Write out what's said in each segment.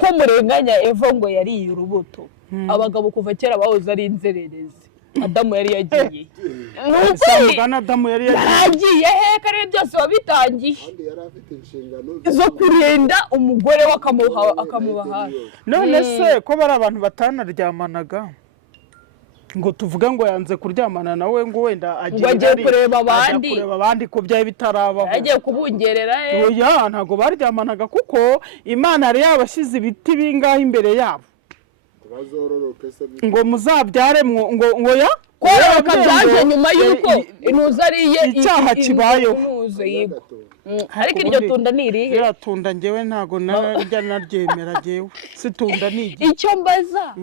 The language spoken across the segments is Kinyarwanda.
ko murenganya Eva ngo yariye urubuto abagabo kuva kera bahoze ari inzererezi Adamu yari yagiye nuko Adamu yari yagiye he kare byose wabitangiye yari afite inshingano zo kurinda umugore akamuba hafi none se ko bari abantu batanaryamanaga ngo tuvuga ngo yanze kuryamana nawe ngo wenda agiye kureba abandi ko byaye bitarabaho agiye kubungerera oya ntago baryamanaga kuko Imana yari yabashyize ibiti bingahe imbere yabo ngo muzabyare ngo ya kororoka byaje nyuma yuko inuza ariye icyaha kibayeho ariko iryo tunda ni irihe ya tunda ngewe ntago narya naryemera ngewe si tunda ni icyo mbaza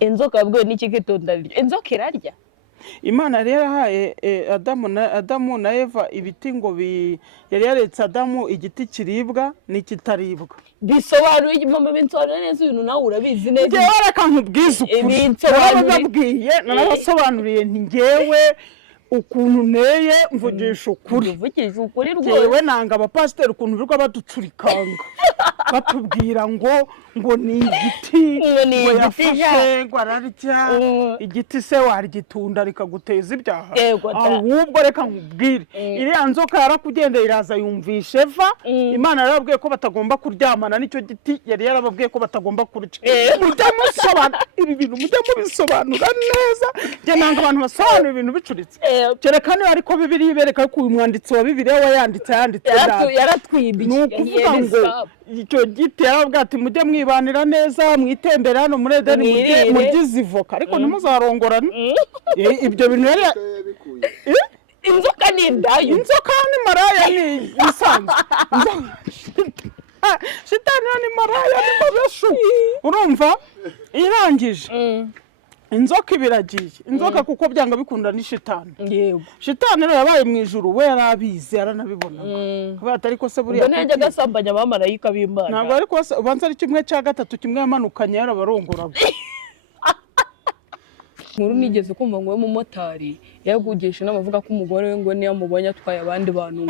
inzoka yabwiwe n'iki kitunda inzoka irarya Imana rero yahaye Adamu na Eva ibiti ngo yari yaretse Adamu igiti kiribwa n'ikitaribwa bisobanuye mama binsobanura neza ibintu nawe urabizi neza ngewe reka nkubwize ukuri narabasobanuriye nti ngewe ukuntu nteye mvugisha ukuri rwose ngewe nanga abapasiteri ukuntu birirwa baducurikanga batubwira ngo ni igiti ngo yafashe ngo ararya igiti se warigitunda rikaguteza ibyaha ahubwo reka nkubwire iriya nzoka yarakugendeye iraza yumvisha Eva Imana yarababwiye ko batagomba kuryamana n'icyo giti yari yarababwiye ko batagomba kurya mujya musobanura ibi bintu mujya mubisobanura neza njye nanga abantu basobanura ibintu bicuritse kereka niba ariko Bibiliya ibereka ko uyu mwanditsi wa Bibiliya yanditse yaratwibiye ni ukuvuga ngo icyo giti yarababwiye ati mujye mwibanira neza mwitembera hano muri Edeni murye izi voka ariko ntimuzarongorane ibyo bintu yari inzoka ni indayo inzoka ni maraya ni isanzwe shitani ni maraya ni mabeshu urumva irangije inzoka ibiragiye inzoka kuko byanga bikunda ni shitani yego shitani rero yabaye mu ijuru we yarabizi yaranabibonaga kubera atari ko se buriya ntajya gasambanya abamarayika b'Imana ntabwo ariko ubanza ari kimwe cya gatatu kimwe yamanukanye yarabarongoraga nkuru nigeze kumva ngo umumotari yagugisha n'amavuga ko umugore we ngo niyo amubonye atwaye abandi bantu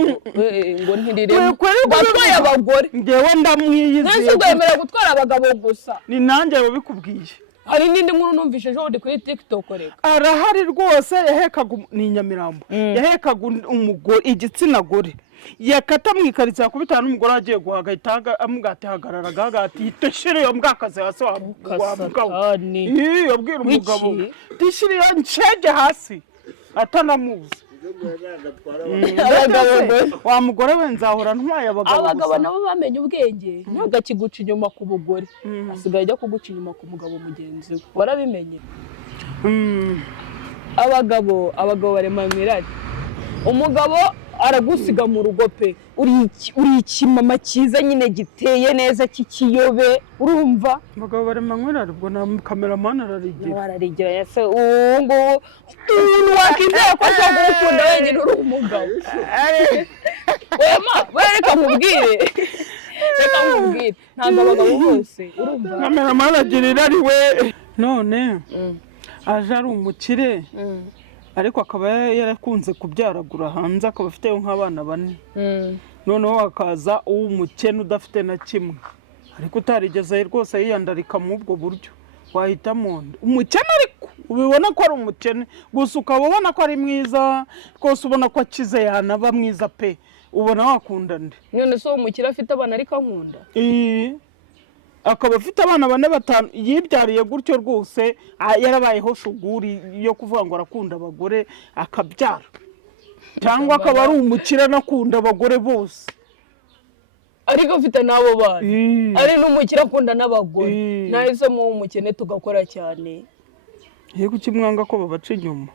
ngo ntiriremo batwaye abagore ngewe ndamwiyizeye nase gwemera gutwara abagabo gusa ni nanjye wabikubwiye hari n'indi nkuru numvise ejo kuri TikTok reka arahari rwose yahekaga ni Nyamirambo yahekaga umugore igitsina gore yakata mwikariza kubitana n'umugore agiye guhagahita amugati hagararaga hagati tishire yo mbwakaze hasi wa mugabo yabwira umugabo tishire yo ncege hasi atanamuzi wa mugore we nzahora ntwaye abagabo nabo bamenye ubwenge ntagakiguca inyuma ku bugore asigaye ajya kuguca inyuma ku mugabo mugenzi we warabimenye abagabo barema mirari umugabo aragusiga mu rugo pe uri ikimama cyiza nyine giteye neza kikiyobe urumva abagabo barema mirari ubwo na cameraman ararigira yase ngo wakizeye ko cyo gukunda wenyine uri umugabo wema wereka mubwire ntabwo abagabo bose urumva cameraman agirira ari we none aje ari umukire ariko akaba yarakunze kubyaragura hanze akaba afite nk'abana bane noneho akaza uw'umukene udafite na kimwe ariko utarigeze rwose yiyandarika mu ubwo buryo wahitamo umukene ariko ubibona ko ari umukene gusa ukaba ubona ko ari mwiza rwose ubona ko akize yanaba mwiza pe ubona wakunda nde none so umukire afite abana ariko ankunda akaba afite abana bane batanu yibyariye gutyo rwose yarabayeho shuguri yo kuvuga ngo arakunda abagore akabyara cyangwa akaba ari umukire nakunda abagore bose ariko afite n'abo bana ari n'umukire akunda n'abagore nahisemo umukene tugakora cyane yego kimwanga ko babaca inyuma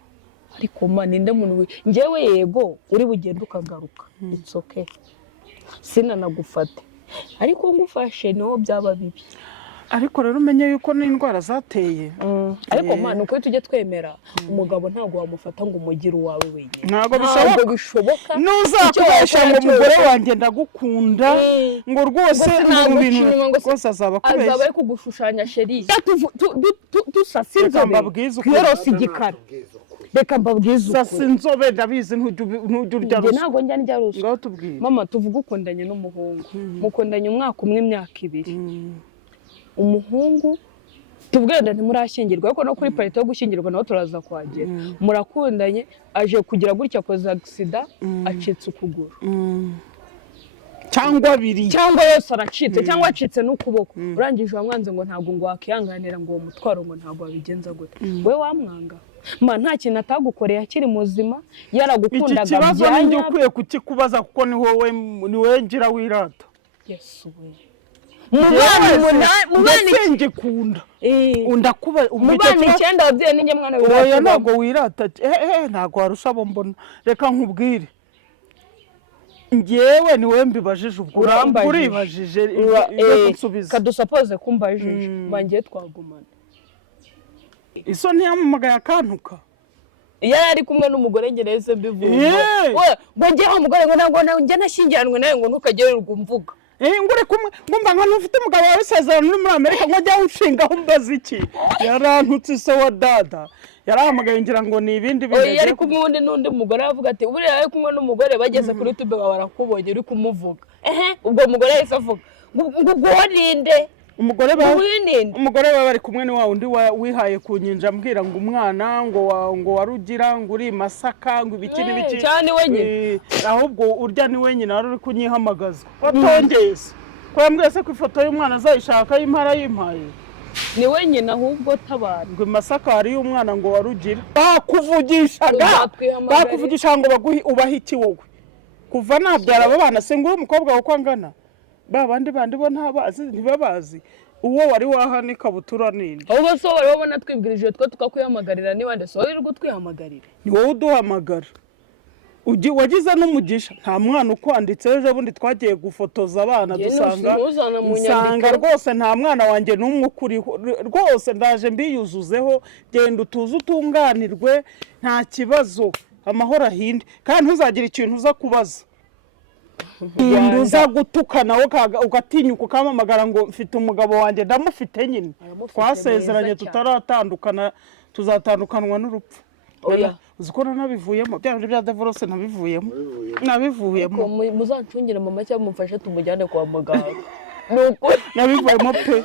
ariko ninde muntu njyewe yego uri bugende ukagaruka it's okay sinanagufate ariko ngufashe no byaba bibi ariko rero umenye yuko n'indwara zateye ariko mwana uko tujye twemera umugabo ntabwo wamufata ngo umugire uwawe wenyine ntabwo bishoboka nuzakubesha ngo umugore wanjye ndagukunda ngo rwose mu bintu rwose azaba ari kugushushanya sheri dusasirwe yorose igikara reka mbabwize sasa inzobe ndabizi ntujya urya ruswa ntabwo njya ndya ruswa ngaho tubwire mama tuvuge ukundanye n'umuhungu mukundanye umwaka umwe imyaka 2 umuhungu tubwenda ntimurashyingirwa ariko no kuri parite yo gushyingirwa naho turaza kuhagera murakundanye aje kugira gutya akoze accident acitse ukuguru cyangwa abiri cyangwa yose aracitse cyangwa acitse n'ukuboko urangije wamwanze ngo ntabwo ngo wakihanganira ngo uwo mutwaro ngo ntabwo wabigenza gute we wamwanga ma nta kintu atagukoreye akiri muzima yaragukundaga iki kibazo ninjye ukwiye kukikubaza kuko ni wowe ngira wirata yesu we mubani ngikunda undakuba mubani 9 ababyeyi ninjye mwana wirata oya ntabwo wirata ntabwo warusha abo mbona reka nkubwire ngewe niwe mbibajije ubwo uribajije nsubiza kadusapoze kumbajije bangiye twagumana iso ntiyamumagaye akantuka yari ari kumwe n'umugore ngereze bivuye ngo ngiye umugore ngo ntabwo njye nashyingiranwe nawe ngo ntukagererwa umvuga ngure kumwe ngumva nka ufite umugabo wawe isezerano uri muri Amerika ngo njya ushingaho umbaza iki yarantutse se wa dada yarahamagaye ngira ngo ni ibindi bintu yari kumwe undi n'undi mugore avuga ati buriya yari kumwe n'umugore bageze kuri YouTube barakubonye uri kumuvuga ubwo umugore yahise avuga ngo warinde umugore bawe bari kumwe ni wa undi wihaye ku nyinja ambwira ngo umwana ngo warugira ngo uri Masaka ngo ibiki n'ibiki cyane wenyine ahubwo urya ni wenyine wari uri kunyihamagaza watongeze ko yambwiye se ku ifoto y'umwana azayishaka y'impara yimpaye ni wenyine ahubwo tabara ngo Masaka hari umwana ngo warugira bakuvugisha ngo ubahe iki wowe kuva nabyara abo bana se ngo umukobwa wawe kwangana babandi bo ntibabazi uwo wari wahana ikabutura nini ahubwo so wari wabona twibwirije twe tukakwihamagarira niba ndetse wari uri twihamagarira ni wowe uduhamagara wagize n'umugisha nta mwana ukwanditse ejo bundi twagiye gufotoza abana dusanga rwose nta mwana wanjye n'umwe ukuriho rwose ndaje mbiyuzuzeho genda utuze utunganirwe nta kibazo amahoro ahinde kandi ntuzagire ikintu uza kubaza uza gutukana ugatinyuka ukamamagara ngo mfite umugabo wanjye ndamufite nyine twasezeranye tutaratandukana tuzatandukanwa n'urupfu uzi ko nabivuyemo bya bintu bya divorce nabivuyemo muzancungire mama cyangwa mumfashe tumujyane kwa muganga nabivuyemo pe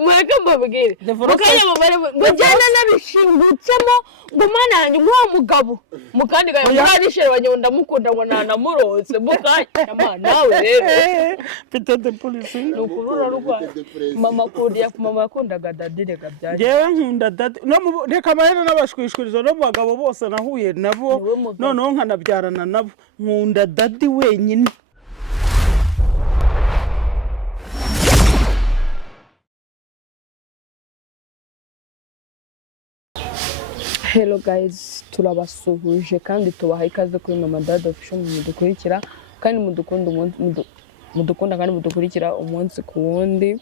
mweke mbabwire mukanya mubare mujyana nabishingutsemo ngo mana yanjye nk'uwo mugabo mukandi gaye mwarishe banyonda mukunda ngo nanamurose mukanya mana nawe rero pite de police nukurura rwa mama yakundaga dadi rega byaje yewe nkunda dadi no reka bahera n'abashwishwirizo no bagabo bose nahuye nabo noneho nkanabyarana nabo nkunda dadi wenyine. Hello guys, turabasuhuje kandi tubaha ikaze kuri Mama Dada Official mudukurikira kandi mudukunda kandi mudukurikira umunsi ku wundi.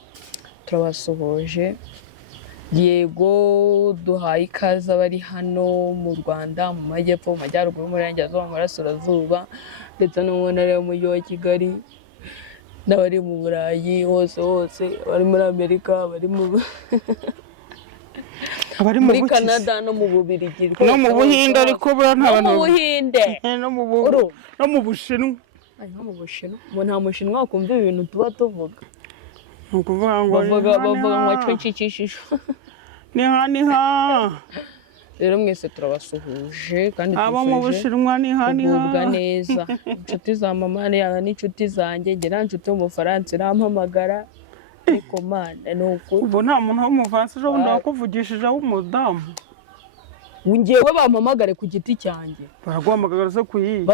Turabasuhuje Diego duhaye ikaze bari hano mu Rwanda mu majyepfo mu majyaruguru mu Burengerazuba mu Burasirazuba ndetse no mu ntara y'umujyi wa Kigali n'abari mu Burayi hose bari muri Amerika bari muri Canada no mu Bubiligi no mu Buhinde ariko bura nta no mu Buhinde no mu Bushinwa no mu Bushinwa mo nta mushinwa wakumva ibintu tuba tuvuga ukuvuga ngo bavuga ngo cicicishije niha rero mwese turabasuhuje kandi abo mu Bushinwa niha neza inshuti za mama n'inshuti zanjye ngira inshuti mu Bufaransa irampamagara ariko mana nuko ubu nta muntu wo mu Bufaransa ejo bundi wakuvugishije w'umudamu ngewe bampamagare ku giti cyanjye baraguhamagara se kuyiyi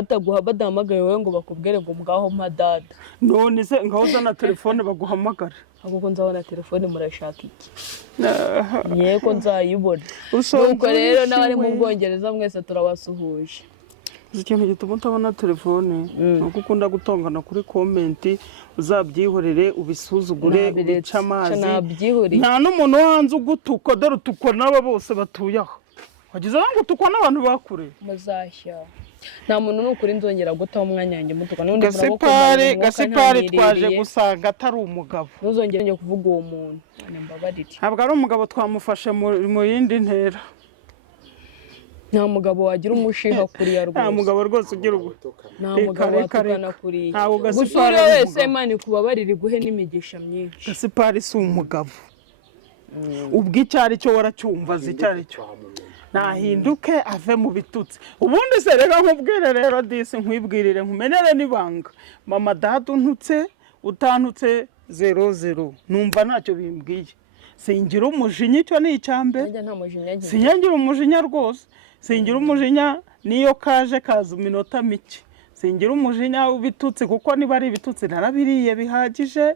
badahamagaye wowe ngo bakubwire ngo mgaho madada none se ngaho uzana telefone baguhamagara ahubwo nzabona telefone murashaka iki yego nzayibona nuko rero n'abari mu Bwongereza mwese turabasuhuje ikintu gituma utabona telefone nuko ukunda gutongana kuri comment uzabyihorere ubisuzugure ubica amazi nta n'umuntu hanze ugutuka dore utukwa n'aba bose batuye aho wagize ngo utukwa n'abantu bakure muzashya nta muntu n'ukuri nzongera gutaho umwanya wanjye mutuka n'undi gasipari twaje gusanga atari umugabo ntuzongere kuvuga uwo muntu mbabarire ntabwo ari umugabo twamufashe mu yindi ntera nta mugabo wagira umushiha kuriya rwose nta mugabo rwose ugira ubu nta mugabo watukana kuriya ntabwo Gasipari Gasipari wese Imana ikubabarire iguhe n'imigisha myinshi Gasipari si umugabo ubwo icyo ari cyo waracyumva azi icyo ari cyo nahinduke ave mu bitutsi ubundi se rero nkubwire rero disi nkwibwirire nkumenere n'ibanga mama data untutse utantutse 00 numva ntacyo bimbwiye singira umujinya icyo ni icyambere singira umujinya rwose singira umujinya niyo kaje kaza iminota mike singira umujinya ubitutsi kuko niba ari ibitutsi narabiriye bihagije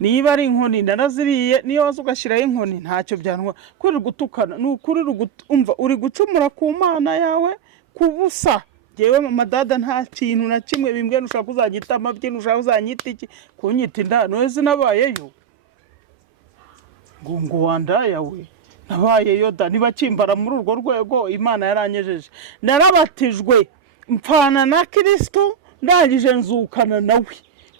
niba ari inkoni naraziriye niyo waza ugashyiraho inkoni ntacyo byanwa kuri gutukana ni ukuri umva uri gucumura ku mana yawe kubusa jewe mama dada nta kintu na kimwe bimbwe nushaka kuzanyita amabye nushaka kuzanyita iki kunyita indano wese nabayeyo ngo wandaya we nabayeyo da niba kimbara muri urwo rwego Imana yaranyejeje narabatijwe mpfana na Kristo ndangije nzukana nawe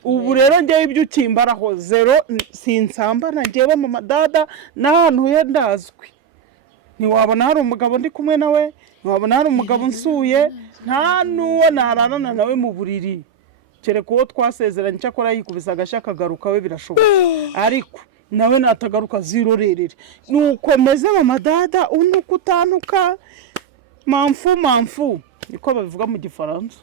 ubu rero njye ibyo ukimbaraho 0 sinsambana njyewe mama dada n'ahantu he ndazwi ntiwabona hari umugabo ndi kumwe nawe ntiwabona hari umugabo nsuye nta n'uwo nararana nawe mu buriri kereka uwo twasezeranye cyakora yikubisa agashya akagaruka we birashoboka ariko nawe natagaruka zirorerere nukomeze mama dada unuka utanuka mamfu niko babivuga mu gifaransa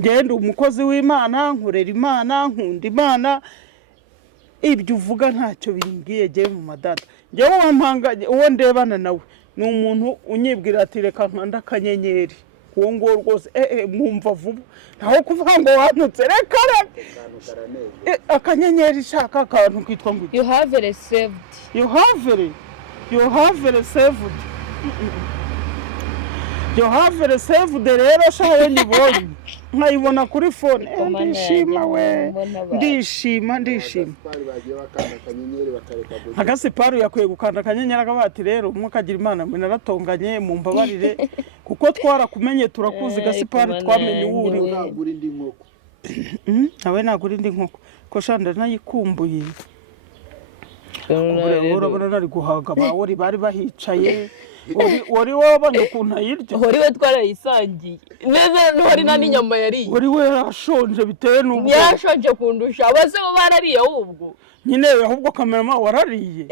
ngende umukozi w'Imana nkorera Imana nkunda Imana ibyo uvuga ntacyo bimbwiye je mu madata njyewe wampanga uwo ndebana nawe ni umuntu unyibwira ati reka nkanda akanyenyeri uwo ngo rwose mwumva vuba ntaho kuvuga ngo wantutse reka akanyenyeri shaka akantu kitwa ngo you have received rero shaho nyibonye nkayibona kuri phone ndishima we ndishima Agasipari yakwiye gukanda akanyenyeri akabati rero umwe akagira Imana mwe naratonganye mu mbabarire kuko twarakumenye turakuzi Gasipari twamenye uri nagura indi nkoko nawe nagura indi nkoko ko shanda nayikumbuye urabona nari guhaga bawori bari bahicaye wari wabanye ukuntu ayirya wari we twarayisangiye neza wari nta n'inyama yariye wari we yarashonje bitewe n'ubwo yarashonje kundusha abase bo barariye ahubwo nyine ahubwo kamerama warariye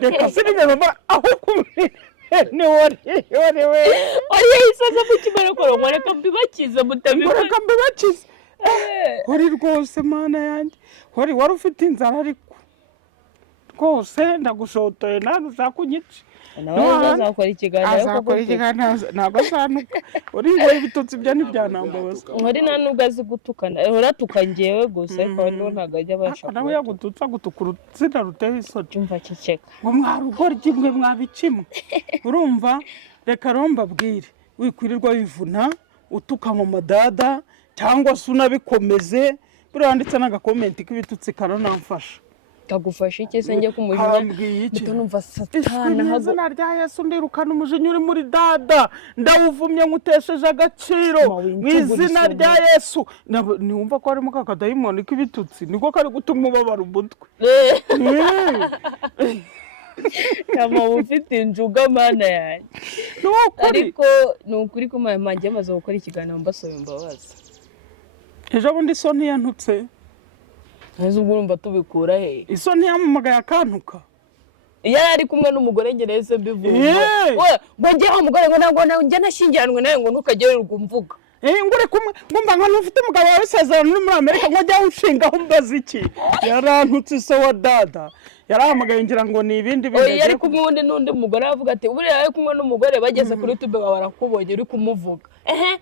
reka sinigeze aho kumwe ni wari isaza mu kimero ko reka mbibakize mutabikora reka mbibakize wari rwose mana yanjye wari ufite inzara ariko rwose ndagushotoye nani ushaka unyice azakora ikiganiro ntabwo asanuka uriho ibitutsi bya ntibyanambabaza nkori nta nubwo azi gutukana uratuka njyewe gusa ariko ntabwo ajya abasha nawe yagututsa gutukura utsina ruteye isoni cyumva ceceka ngo mwarugoryi mwe mwabicimwe urumva reka rombabwire wikwirirwa wivuna utuka mu madada cyangwa se unabikomeze buriya wanditse n'agakomenti k'ibitutsi karanamfasha kagufasha iki se njye kumujinya bito numva satana hazo na rya Yesu ndirukana umujinya uri muri dada ndawuvumye ngutesheje agaciro mu izina rya Yesu niwumva ko harimo kakadayimoni k'ibitutsi niko kari gutuma ubabara umutwe kama ufite injuga mana yanjye ariko nukuri ko manjye amaze gukora ikiganiro mbasaba imbabazi ejo bundi so ntiyantutse ntazi ubwo urumva tubikura he isoni yamumagaye akantuka iyo ari kumwe n'umugore ngereze mbivuga ngo njye umugore ngo ntabwo njye nashyingiranwe nawe ngo ntukagererwa umvuga ngure kumwe ngumva nka ufite umugabo wawe isezerano uri muri Amerika ngo ajya ushingaho umbaza iki yarantutse so wa dada yarahamagaye ngira ngo ni ibindi bintu yari kumwe n'undi mugore avuga ati buriya ari kumwe n'umugore bageze kuri YouTube barakubonye uri kumuvuga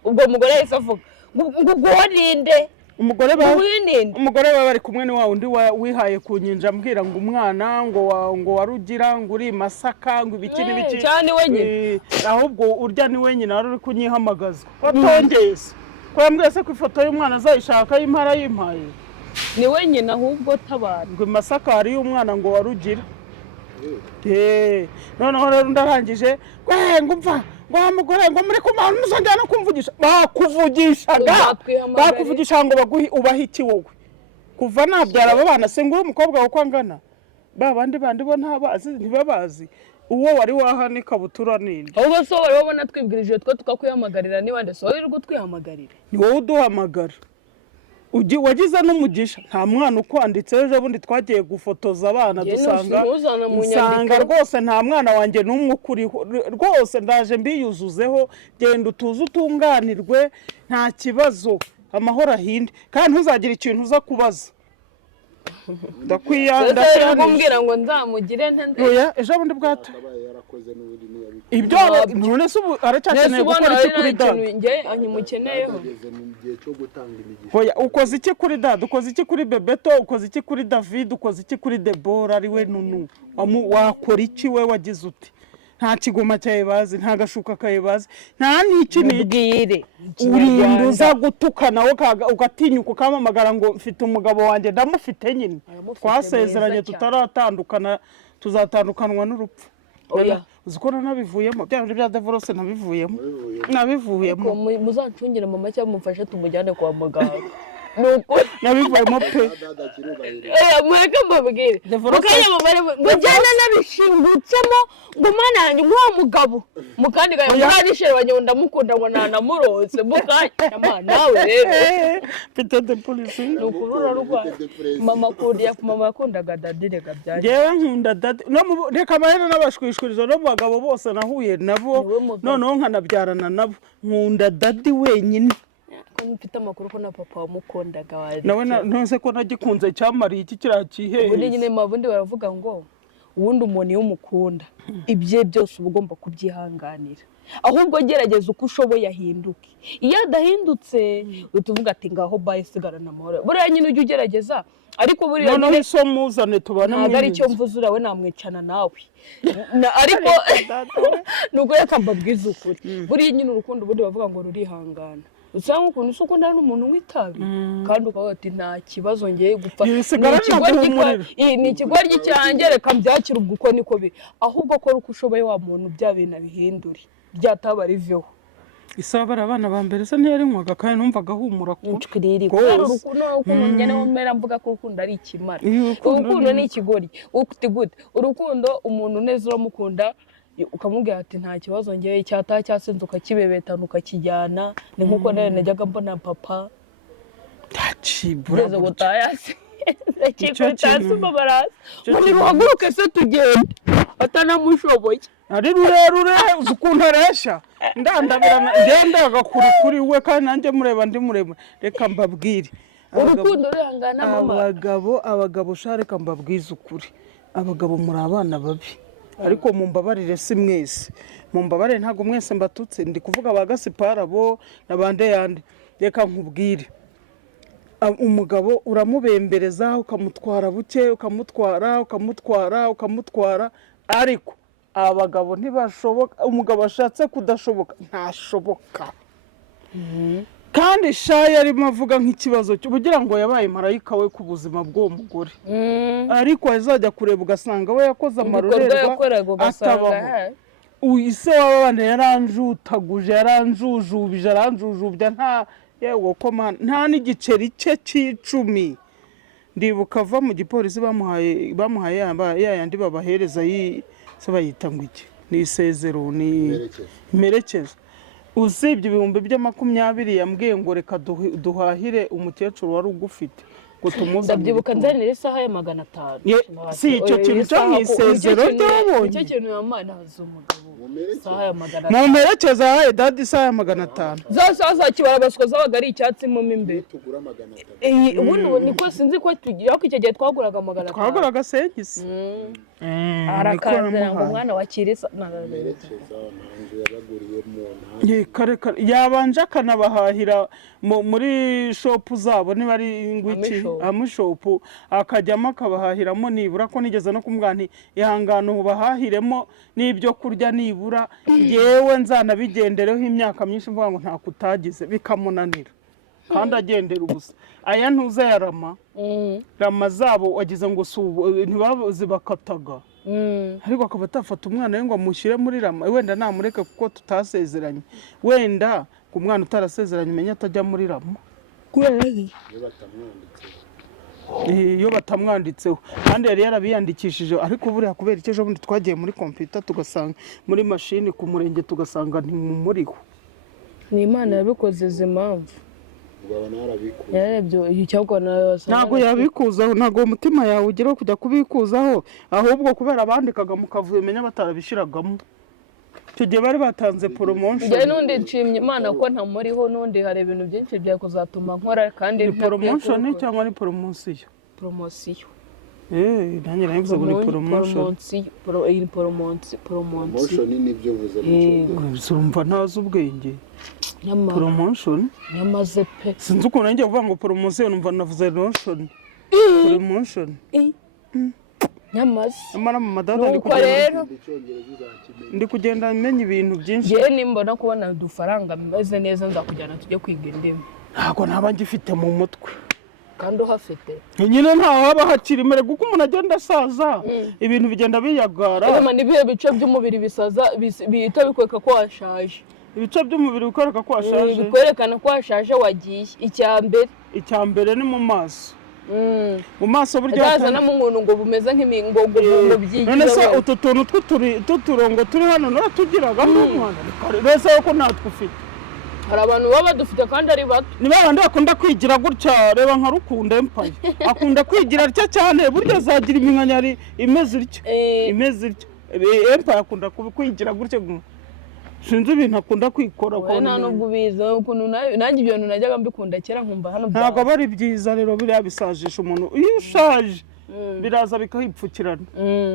ubwo umugore yahise avuga ngo warinde umugore baba bari kumwe ni wa undi wihaye ku nyinja ambwira ngo umwana ngo warugira ngo uri Masaka ngo ibiki n'ibiki cyane wenyine ahubwo urya ni wenyine wari uri kunyihamagaza watongeye se ko yambwiye se ku ifoto y'umwana azayishaka y'impara yimpaye ni wenyine ahubwo tabara ngo Masaka hari umwana ngo warugira noneho rero ndarangije ngumva ngo mugore ngo muri kumana musongera no kumvugisha bakuvugisha ngo ubahe iki wowe kuva nabyara abo bana se ngo umukobwa wo kwangana ba bandi bo ntabazi ntibabazi uwo wari wahana ikabutura ninde ahubwo so wari wabona twibwirije twe tukakwihamagarira niba ndetse wari uri gutwihamagarira ni wowe uduhamagara wagize n'umugisha nta mwana ukwanditse ejo bundi twagiye gufotoza abana dusanga rwose nta mwana wanjye n'umwe ukuriho rwose ndaje mbiyuzuzeho genda utuze utunganirwe nta kibazo amahoro ahinde kandi ntuzagire ikintu uza kubaza ndakwiyandikira kumbwira ngo nzamugire ejo bundi bwato ibyo none se ubu aracyakeneye gukora iki kuri dada anyimukeneyeho ukoze iki kuri dada ukoze iki kuri bebeto ukoze iki kuri david ukoze iki kuri debora ari we nunu wakora iki we wagize uti nta kigoma cyawe bazi nta gashuka kawe bazi nta n'iki n'ibwire urinda uza gutukana ugatinyuka ukamamagara ngo mfite umugabo wanjye ndamufite nyine twasezeranye tutaratandukana tuzatandukanwa n'urupfu uzi ko nabivuyemo bya bintu bya divorce nabivuyemo muzancungire mama cyangwa mumfashe tumujyane kwa muganga nabivuyemo pe mweka mbabwire mukanya mujyana nabishingutsemo ngo mana yanjye nk'uwo mugabo mukandi gaye mwarishe banyonda mukunda ngo nanamurose mukanya mana nawe rero pite de police nukurura rugwa mama yakundaga dadi rega byaje yewe nkunda dadi no reka mahera n'abashwishurizo no bagabo bose nahuye nabo noneho nkanabyarana nabo nkunda dadi wenyine mfite amakuru ko na papa wamukundaga waje nawe ntose ko nagikunze cyamariye iki kirakihe ubundi nyine mabundi baravuga ngo ubundi umuntu iyo umukunda ibye byose uba ugomba kubyihanganira ahubwo gerageza uko ushoboye ahinduke iyo adahindutse utuvuga ati ngaho baye sigarana amahoro buriya nyine ujye ugerageza ariko buriya nyine so muzane tubana ntabwo ari cyo mvuze urawe namwicana nawe ariko nuko reka mbabwize ukuri buriya nyine urukundo ubundi bavuga ngo rurihangana usanga ukuntu usuko ndana umuntu witabi kandi ukavuga ati nta kibazo ngiye gupfa ni ikigoryi cyanjye reka mbyakira ubwo uko niko biri ahubwo ko uko ushoboye wa muntu bya bintu abihindure ryataba riveho isaba abana ba mbere se ntiyarinywaga kandi numvaga ahumura kucwiriri urukundo njye niho mpera mvuga ko urukundo ari ikimara urukundo ni ikigoryi uti gute urukundo umuntu neza uramukunda ukamubwira ati nta kibazo ngewe cyataha cyasenze ukakibebetana ukakijyana ni nk'uko nawe najyaga mbona papa ureze gutaha yasenze kikutasi umabaraza ngo nimuhaguruke se tugende atanamushoboye ari rurerure uzi ukuntu aresha ndandabirana ngendaga kuri we kandi nanjye mureba ndi mureba reka mbabwire urukundo rurihangana mama abagabo sha reka mbabwize ukuri abagabo muri abana babi ariko mumbabarire si mwese mumbabarire ntago mwese mbatutse ndi kuvuga bagasipara bo nabande yande reka nkubwire umugabo uramubembereza ukamutwara buke ukamutwara ariko abagabo ntibashoboka umugabo ashatse kudashoboka ntashoboka kandi shaye arimo avuga nk'ikibazo cy'ubugira ngo yabaye marayika we ku buzima bw'uwo mugore ariko azajya kureba ugasanga we yakoze amarorerwa atabaho ise w'abana yaranjutaguje yaranjujubije aranjujubya nta yewe ko nta n'igiceri cye cy'icumi ndibuka ava mu gipolisi bamuhaye yandi babahereza se bayita ngo iki ni isezero ni imerekezo usibye ibihumbi by'amakumyabiri yambwiye ngo reka duhahire umukecuru wari ugufite ngo tumuze ndabyibuka nzanire isaha ya 500 si icyo kintu cyo mu isezero cyabonye icyo kintu yamana haza umugabo isaha ya 500 mumerekeza haye dadi isaha ya 500 za kibara baswa zabaga ari icyatsi mu imbere tugura 500 ubundi niko sinzi ko tugira ko icyo gihe twaguraga 500 twaguraga sengisi arakaza ngo umwana wa kirisa merekeza nanjye yabaguriyemo yabanje akanabahahira muri shopu zabo niba ari ngwiki amushopu akajyamo akabahahiramo nibura ko nigeze no kumubwira nti ihangane ubahahiremo n'ibyo kurya nibura yewe nzanabigendereho imyaka myinshi mvuga ngo nta kutagize bikamunanira kandi agendera ubusa aya ntuze ya rama zabo wagize ngo ntibazi bakataga ariko akaba atafata umwana we ngo amushyire muri rama wenda namureke kuko tutasezeranye wenda ku mwana utarasezeranye umenya atajya muri rama iyo batamwanditseho kandi yari yarabiyandikishije ariko buriya kubera icyo ejo bundi twagiye muri computer tugasanga muri mashini ku murenge tugasanga ntimumuriho. Ni Imana yabikoze izi mpamvu. Yarebye icyakora nawe ntabwo yabikuzaho, ntabwo umutima yawe ugeraho kujya kubikuzaho, ahubwo kubera abandikaga mu kavuyo menya batarabishiragamo. Icyo gihe bari batanze promotion. Njye n'undi nshimye Imana ko ntamuriho, n'undi hari ibintu byinshi bya kuzatuma nkora kandi ni promotion cyangwa ni promotion? Promotion. Nanjye nabivuze ngo ni promotion. Promotion ni byo vuze mu Zumva ntazi ubwenge. Promotion nyamaze pe. Sinzi ukuntu njye kuvuga ngo promotion numva navuze notion. Promotion. Nyamaze. Amara mu madada ndi kugenda menya ibintu byinshi. Je nimbona kubona udufaranga bimeze neza nzakujyana tujye kwiga indimi. Ntabwo naba ngifite mu mutwe. Kandi uhafite. Nyine nta haba hakiri mere kuko umuntu agenda asaza ibintu bigenda biyagara. Ema nibihe bice by'umubiri bisaza bihita bikweka ko washaje. Ibice by'umubiri bikwereka ko washaje. Bikwerekana ko washaje wagiye. Icyambere ni mu maso. Mu maso buryo azana mu muntu ngo bumeze nk'imingo by'igihe. None se utu tuntu tw'uturongo turi hano natugiraga n'umwana rese ko natwe ufite. Hari abantu baba badufite kandi ari bato. Ni babandi bakunda kwigira gutya, reba nka Rukundo Empire akunda kwigira rya cyane buryo azagira iminkanyari imeze iryo. Imeze iryo Empire akunda kwigira gutya. Sinzi ibintu akunda kwikora ko nta nubwo biza ukuntu nanjye ibyo bintu najyaga mbikunda kera nkumva hano ntabwo bari byiza rero biriya bisajisha umuntu iyo ushaje biraza bikahipfukirana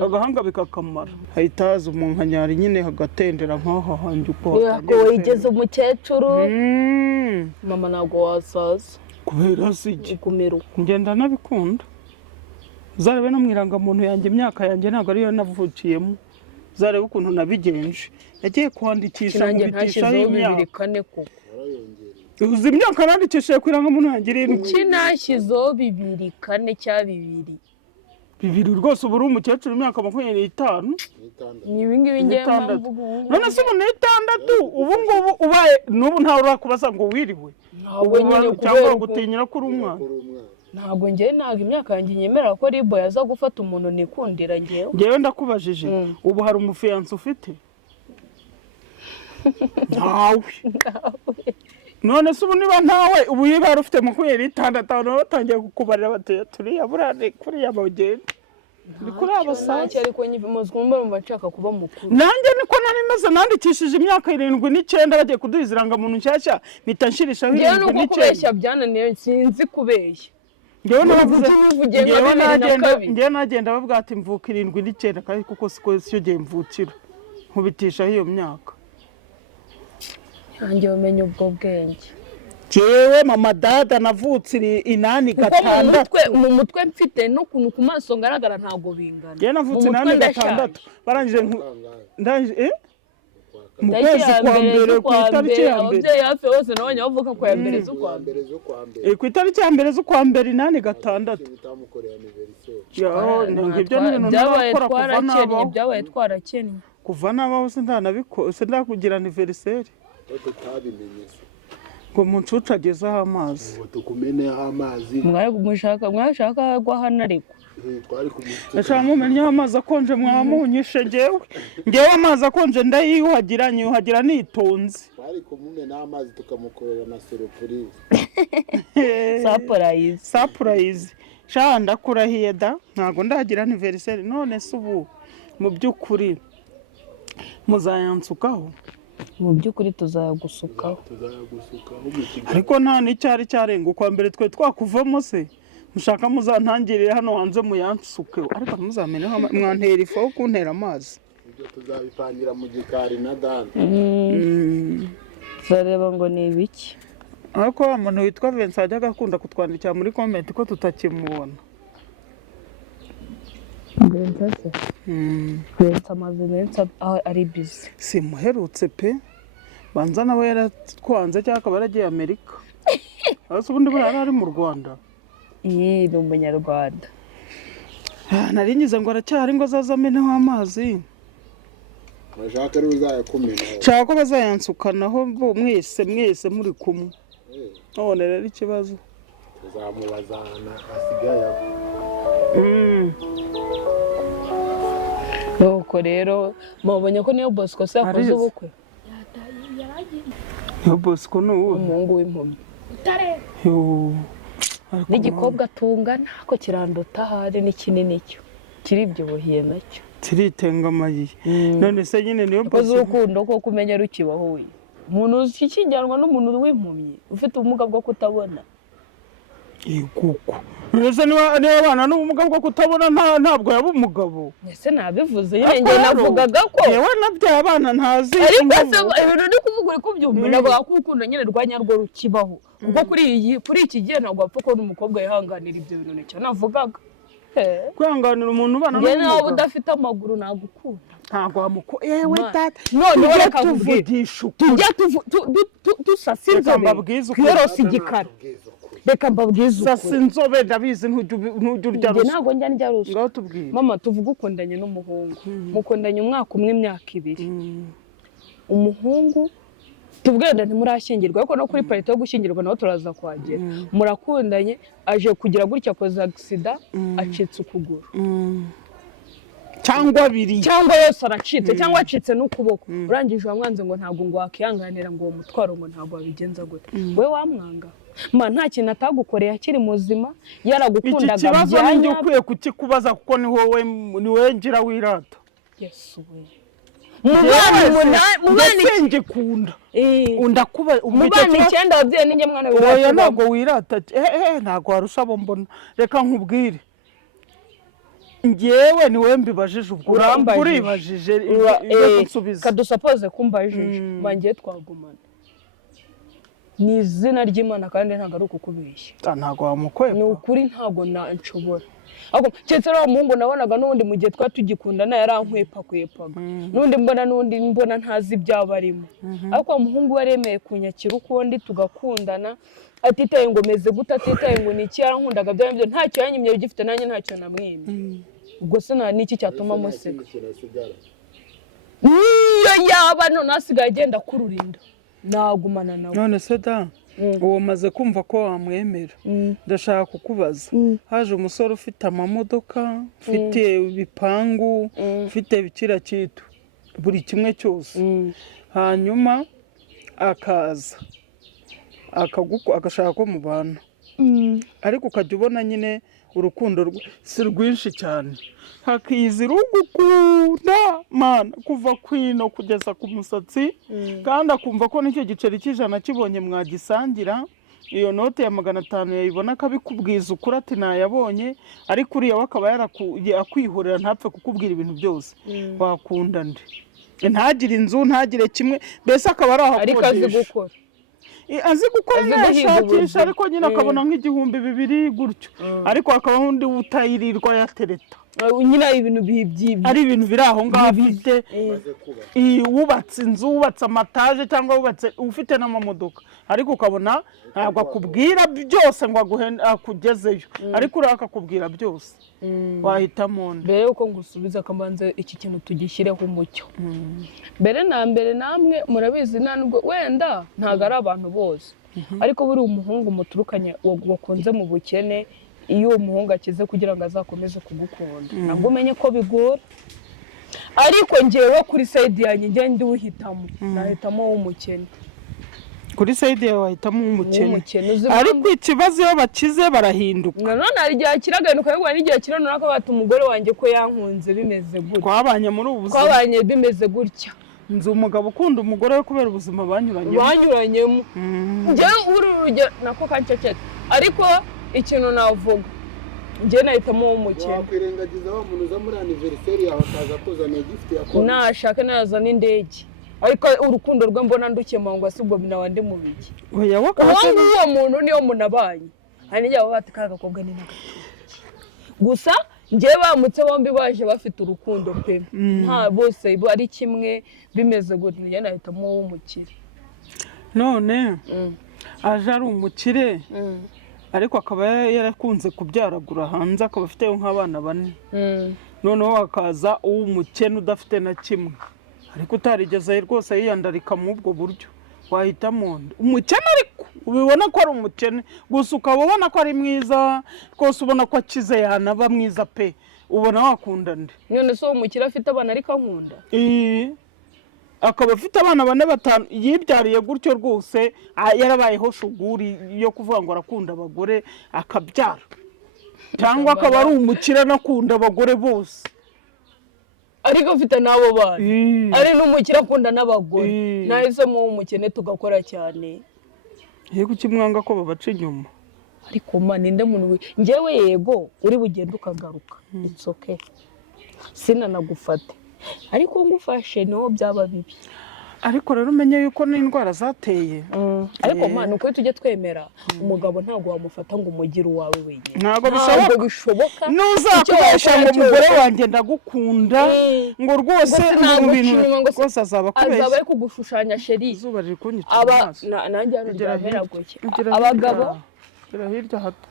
agahanga bikakamara hahitaza umunkanyari nyine hagatendera nk'aho hanjye uko wigeze umukecuru mama ntabwo wasaza kubera siki ngenda nabikunda zarebe no mwirangamuntu yanjye imyaka yanjye ntabwo ariyo navukiyemo zarebe ukuntu nabigenje yagiye kwandikisha mu bitisha y'imyaka uzi imyaka nandikishije kwiranga umuntu yangira iki nashyizeho 2 4 cya 2 rwose ubu uri umukecuru imyaka 25 ni ibingibi ngiye mvuga none se ubu ni 6 ubu ngubu ubaye n'ubu ntawe urakubaza ngo wiriwe cyangwa gutinyira kuri umwana ntabwo njye ntabwo imyaka yanjye nyemera ko ribo yaza gufata umuntu nikundira ngewe ndakubajije ubu hari umufiyanse ufite ntawe none se ubu niba ntawe ubu yibara ufite 26 batangiye kukubarira bateye turiya burane kuriya bagenda ni kuri abasaza ariko nyivumuzwa mba nshaka kuba mukuru nanjye niko nari meze nandikishije imyaka 79 bagiye kuduhiziranga muntu nshyashya mitanshyirishaho 79 ngewe nuko kubeshya byananiye sinzi kubeshya ngewe nagenda bavuga ati mvuka 79 kandi kuko siko cyo gihe mvukira nkubitishaho iyo myaka nanjye umenye ubwo bwenge jewe mama dada navutse 8 mu mutwe mfite no kuntu ku maso ngaragara ntago bingana je navutse 8 barangije ndanje mu kwezi kwa mbere ku itariki ya mbere ababyeyi hafi hose nabonye bavuga ko ya mbere z'ukwa mbere ku itariki ya mbere z'ukwa mbere 8 ngibyo ni ibintu byabaye twarakennye kuva nabaho sindanabikose ndakugira anniversaire ngo muncuca agezeho amazi tukumeneho amazi mwashaka gwa hano ariko ndashaka mumenyeho amazi akonje mwamunyishe ngewe amazi akonje ndayiyuhagira nyuhagira nitonze twari kumumena amazi tukamukorera na surprise surprise sha ndakurahiye da ntago ndagira anniversaire none se ubu mu by'ukuri muzayansukaho mu by'ukuri tuzayagusukaho ariko nta n'icyari cyarenga kwa mbere twe twakuvamo se mushaka muzantangirire hano hanze muyansukeho ariko muzameneho mwantera ifu aho kuntera amazi ibyo tuzabipangira mu gikari na danda zareba ngo ni ibiki ariko wa muntu witwa Vincent ajyaga akunda kutwandikira muri comment ko tutakimubona Vincent amaze iminsi ari busy simuherutse pe banza nawe yaratwanze cyangwa akaba yaragiye Amerika ariko ubundi bari ari mu Rwanda ni umunyarwanda nari ngize ngo aracyari ngo azazameneho amazi bashaka rero uzayakumena cyangwa ko bazayansukanaho mwese muri kumwe none rero ikibazo tuzamubazana asigaye aho. nuko rero mubonye ko niyo Bosco se yakoze ubukwe. Niyo Bosco ni uwo umuhungu w'impumyi yo n'igikobwa tungana ko kiranduta hari n'ikinini cyo kiribyibuhiye nacyo kiritengamaye. None se nyine niyo Bosco z'urukundo ko kumenya rukibaho we umuntu ukijyanwa n'umuntu w'impumyi ufite ubumuga bwo kutabona. Kuko mbese niba abana n'ubumuga bwo kutabona ntabwo yaba umugabo. Ese nabivuze nyine njye navugaga ko yewe nabyaye abana ntazi. ariko se ibintu ndi kuvuga uri kubyumva navuga ko urukundo nyine rwanyarwo rukibaho kuko kuri iki gihe ntabwo wapfa kubona umukobwa yihanganira ibyo bintu nicyo navugaga. Kwihanganira umuntu ubana n'ubumuga njye nawe udafite amaguru nagukunda ntabwo wamuko yewe data none reka tuvugisha tujya dusasa inzobe twiyorose igikara reka mbabwize ukuri sasa inzobe ndabizi ntujya urya ruswa ntabwo njya ndya ruswa. ngaho tubwire mama tuvuga ukundanye n'umuhungu mukundanye umwaka umwe imyaka 2 umuhungu tubwenda ntimurashyingirwa ariko no kuri parite yo gushyingirwa naho turaza kuhagera murakundanye aje kugira gutya akoze accident acitse ukuguru cyangwa abiri cyangwa yose aracitse cyangwa acitse n'ukuboko urangije wamwanze ngo ntabwo ngo wakihanganira ngo uwo mutwaro ngo ntabwo wabigenza gute we wamwanga nta kintu atagukoreye akiri muzima yaragukundaga iki kibazo njye ukwiye kukikubaza kuko ni wowe ngira wirata. Yesu we mubana ngikunda undakuba umubana 9 ababyeyi ninjye mwana wirata. oya ntabwo wirata ntabwo warusha abo mbona reka nkubwire ngewe niwe mbibajije ubwo uribajije nsubiza kadusapoze kumbajije bangiye twagumana ni izina ry'Imana kandi ntabwo ari ukukubeshya ntabwo wamukwepa ni ukuri ntabwo nshobora ahubwo cyetse rero umuhungu nabonaga n'undi mu gihe twatugikundana yarankwepaga n'undi mbona ntazi ibyaba arimo ariko umuhungu waremeye kunyakira ukundi tugakundana atitaye ngo meze gute atitaye ngo ni iki yarankundaga byo ntacyo yanyimye ugifite nanjye ntacyo namwimye ubwo se niki cyatuma museka niyo yaba none asigaye agenda kururinda nagumana nawe. none se da uwo maze kumva ko wamwemera ndashaka kukubaza haje umusore ufite amamodoka ufite ibipangu ufite bikira kitu buri kimwe cyose hanyuma akaza agashaka ko mubana ariko ukajya ubona nyine urukundo si rwinshi cyane hakizi rugukunda mana kuva kwino kugeza ku musatsi kandi akumva ko nicyo giceri cy'ijana kibonye mwagisangira iyo note ya 500 yayibona akabikubwiza ukuri ati nayabonye ariko uriya wakaba akwihorera ntapfe kukubwira ibintu byose wakunda nde ntagire inzu ntagire kimwe mbese akaba ari aho ariko azi gukora yashakisha ariko nyine akabona nk'igihumbi 2 gutyo ariko akaba undi utayirirwa yatereta nyine ibintu ari ibintu biri aho ngaho afite wubatse inzu wubatse amataje cyangwa wubatse ufite n'amamodoka ariko ukabona ntabwo akubwira byose ngo akugezeyo ariko uraka akubwira byose wahitamo mbere yuko ngusubiza akabanza iki kintu tugishyireho umucyo mbere na mbere namwe murabizi nubwo wenda ntabwo ari abantu bose ariko buri umuhungu muturukanye wakunze mu bukene iyo umuhungu akize kugira ngo azakomeze kugukunda ntabwo umenye ko bigora ariko ngewe kuri side yanjye njye ndiwuhitamo nahitamo w'umukene kuri side yawe wahitamo w'umukene ariko ikibazo iyo bakize barahinduka none hari igihe kiraganuka yego n'igihe kirano nakabata umugore wanjye ko yankunze bimeze gutya twabanye muri ubu buzima twabanye bimeze gutya nzi umugabo ukunda umugore we kubera ubuzima banyuranyemo njyewe urugero nako kancecetse ariko ikintu navuga njye nahitamo w'umukene wakwirengagiza wa muntu uza muri anniversaire yawe akaza kuzana gift yakoze nashaka nazana indege ariko urukundo rwe mbona ndukemangwa sibwo binawande mu biki oya wakaje uwo muntu niyo munabanye hari njye bati kagakobwa ni nagatuki gusa njye bamutse bombi baje bafite urukundo pe nta bose ari kimwe bimeze gute njye nahitamo w'umukire none aje ari umukire ariko akaba yarakunze kubyaragura hanze akaba afite nk'abana 4 noneho akaza uw'umukene udafite na kimwe ariko utarigeze rwose yiyandarika mu ubwo buryo wahitamo umukene ariko ubibona ko ari umukene gusa ukaba ubona ko ari mwiza rwose ubona ko akize yanaba mwiza pe ubona wakunda nde none so umukire afite abana ariko ankunda akaba afite abana 4-5 yibyariye gutyo rwose yarabayeho shuguri yo kuvuga ngo arakunda abagore akabyara cyangwa akaba ari umukire nakunda abagore bose ariko ufite nabo bana ari n'umukire akunda n'abagore nahise mu umukene tugakora cyane yego kimwanga ko babaca inyuma ariko ninde muntu njyewe yego uri bugende ukagaruka it's okay sinanagufate ariko ngufashe no byaba bibi ariko rero umenye yuko n'indwara zateye ariko uko tujye twemera umugabo ntabwo wamufata ngo umugire uwawe wenyine ntabwo bishoboka nuzakubesha ngo umugore wanjye ndagukunda ngo rwose mu bintu rwose azaba ari kugushushanya sheri izuba riri kunyica nanjye hano ryameraguye abagabo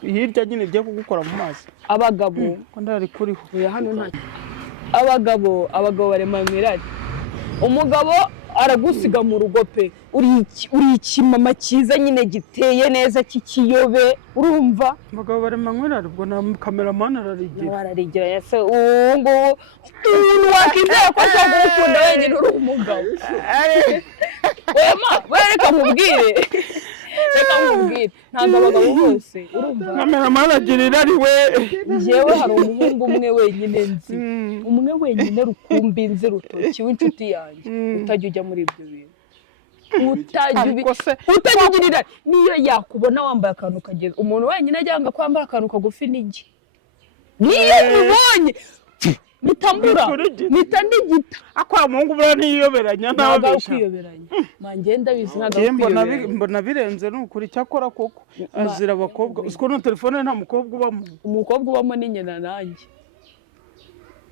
hirya nyine igiye kugukora mu mazi abagabo ko ndari kuriho hano nta abagabo barema mirari umugabo aragusiga mu rugo pe uri ikimama cyiza nyine giteye neza kikiyobe urumva abagabo barema mirari ubwo na cameraman ararigira yase ngo wakizera ko ashaka gukunda wenyine uri umugabo wema bareka mubwire ntabwo abagabo bose urumva cameraman agirira ari we njyewe hari umuhungu umwe wenyine nzi umwe wenyine rukumbi nzi rutoki w'inshuti yanjye utajya ujya muri ibyo bintu utajya niyo yakubona wambaye akantu kageze umuntu wenyine ajyanga kwambara akantu kagufi n'igi niyo ubonye mitambura mitandigita akwa mungu bura niyoberanya ntabwo kwiyoberanya mangenda bizi ntabwo mbona birenze n'ukuri cyakora koko azira abakobwa usko no telefone nta mukobwa ubamo ni nyina nanjye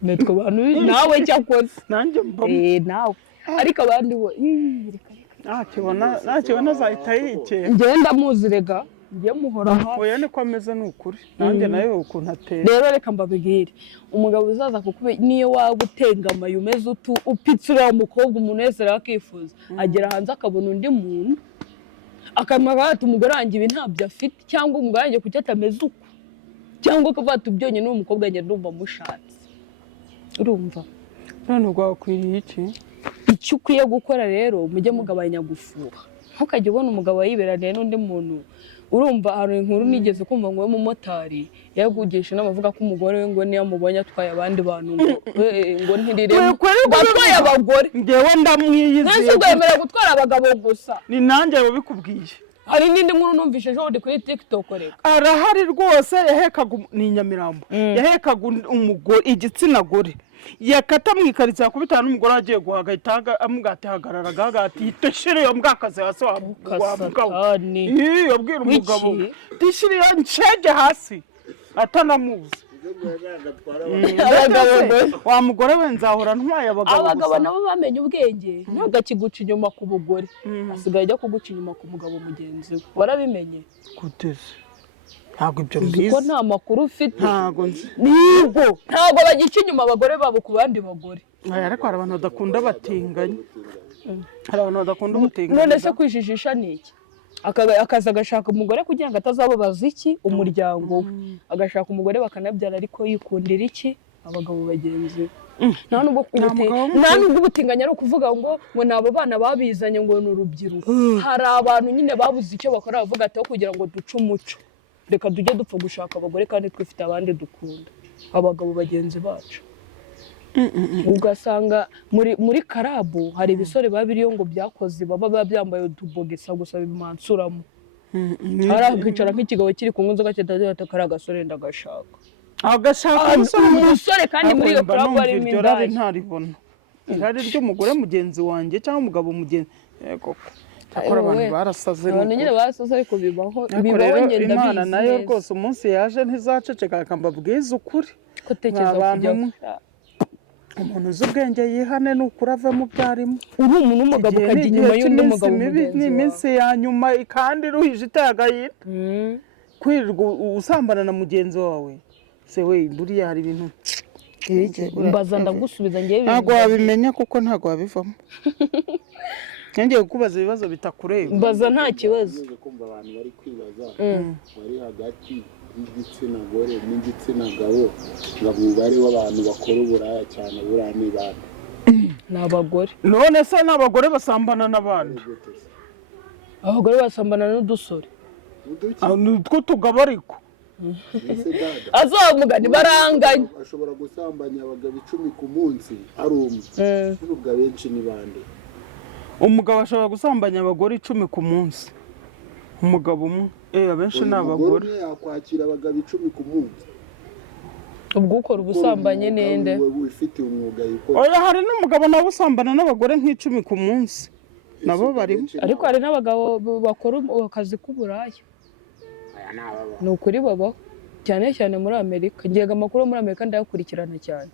metwe bantu nawe cyakoze nanjye mbamo nawe ariko abandi bo nakibona zahita yike ngenda muzirega ngiye muhora hafi oya niko ameze n'ukuri nanjye nawe ukuntu ateye rero reka mbabwire umugabo uzaza kuko niyo waba utengamaye umeze upitsura umukobwa umuntu wese arakifuza agera hanze akabona undi muntu akamara ati umugore wanjye ibi ntabyo afite cyangwa umugore wanjye kuki atameze uko cyangwa akavuga ati byonye n'umukobwa wanjye ndumva mushatse urumva none rwakwiriye icyo ukwiye gukora rero mujye mugabanya gufuha ntukajye ubona umugabo yiberaniye n'undi muntu urumva hari inkuru nigeze kumva ngo umumotari yagugisha n'amavuga ko umugore we ngo niyo amubonye atwaye abandi bantu ngo ntiriremo batwaye abagore ngewe ndamwiyiziye nese ugwemera gutwara abagabo gusa ni nanjye wabikubwiye hari n'indi nkuru numvise ejo ndi kuri TikTok reka arahari rwose yahekaga ni Nyamirambo yahekaga umugore igitsina gore yakata mwikariza yakubitana n'umugore agiye guhagahita amugate hagararaga hagati tishire yo mbwakaze hasi wabugabo yabwira umugabo tishire yo nshege hasi atanamuzi wa mugore we nzahora ntwaye abagabo nabo bamenye ubwenge ntagakiguca inyuma ku bugore asigaye ajya kuguca inyuma ku mugabo mugenzi we warabimenye guteze ntabwo ibyo mbizi ko nta makuru ufite ntabwo nzi ntabwo bagica inyuma abagore babo ku bandi bagore ariko hari abantu badakunda batinganya hari abantu badakunda ubutinganya none se kwijijisha ni iki akaza agashaka umugore kugira ngo atazababaza iki umuryango agashaka umugore bakanabyara ariko yikundira iki abagabo bagenzi nta nubwo ubutinganya ari ukuvuga ngo ni abo bana babizanye ngo ni urubyiruko hari abantu nyine babuze icyo bakora bavuga ati kugira ngo duce umuco reka tujye dupfa gushaka abagore kandi twifite abandi dukunda abagabo bagenzi bacu ugasanga muri karabu hari ibisore babiriyo ngo byakoze baba byambaye utubogisa gusa bimansuramo arakicara nk'ikigabo kiri kunywa inzoga kitagira kari agasore ndagashaka umusore kandi muri iyo karabu harimo indaya ntaribona irari ry'umugore mugenzi wanjye cyangwa umugabo mugenzi yego akora abantu barasaze abantu nyine barasaze ariko bibaho ngenda Imana nayo rwose umunsi yaje ntizaceceka akambabwiza ukuri ko tekereza kujya umuntu uzi ubwenge yihane n'ukuri ave mu byarimo uri umuntu w'umugabo ukajya inyuma y'undi mugabo mugenzi wawe ni iminsi ya nyuma kandi iruhije iteye agahinda kwirirwa usambana na mugenzi wawe se we buriya hari ibintu mbaza ndagusubiza ngewe ntabwo wabimenya kuko ntabwo wabivamo ngiye kukubaza ibibazo bitakureba. Mbaza nta kibazo. Kumva abantu bari kwibaza bari hagati y'igitsina gore n'igitsina gabo ngo umubare w'abantu bakora uburaya cyane buriya ni bande? Ni abagore. None se n'abagore basambana n'abandi? Abagore basambana n'udusore. Nutwo tugabo ariko. Azamugani baranganya. Ashobora gusambanya abagabo 10 ku munsi ari umwe. Ubwo benshi ni bande? Umugabo ashobora gusambanya abagore 10 ku munsi. Umugabo umwe abenshi ni abagore. Umugore yakwakira abagabo 10 ku munsi. Ubwo ukora ubusambanye nende? Ufite umwuga yikora. Oya hari n'umugabo nawe usambana n'abagore nk'10 ku munsi. Nabo barimo. Ariko hari n'abagabo bakora akazi k'uburaya. Ni ukuri babaho cyane cyane muri Amerika. Ngiye amakuru muri Amerika ndayakurikirana cyane.